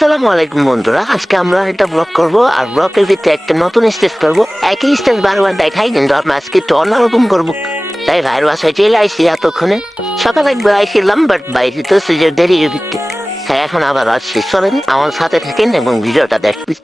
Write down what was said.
আসসালামু আলাইকুম বন্ধুরা, আজকে আমরা একটা ব্লগ করব আর ব্লগের ভিতরে একটা নতুন স্টেজ করবো। একই স্টেজ বারবার দেখাই, কিন্তু আমরা আজকে একটু অন্যরকম করবো। তাই ভাইয়ের বাসায় চলে আইসি এতক্ষণে। সকালে একবার আইছিলাম, বাট বাইরে তো সুযোগ দেরির ভিত্তি। হ্যাঁ, এখন আবার আসছি। চলেন আমার সাথে থাকেন এবং ভিডিওটা দেখবি।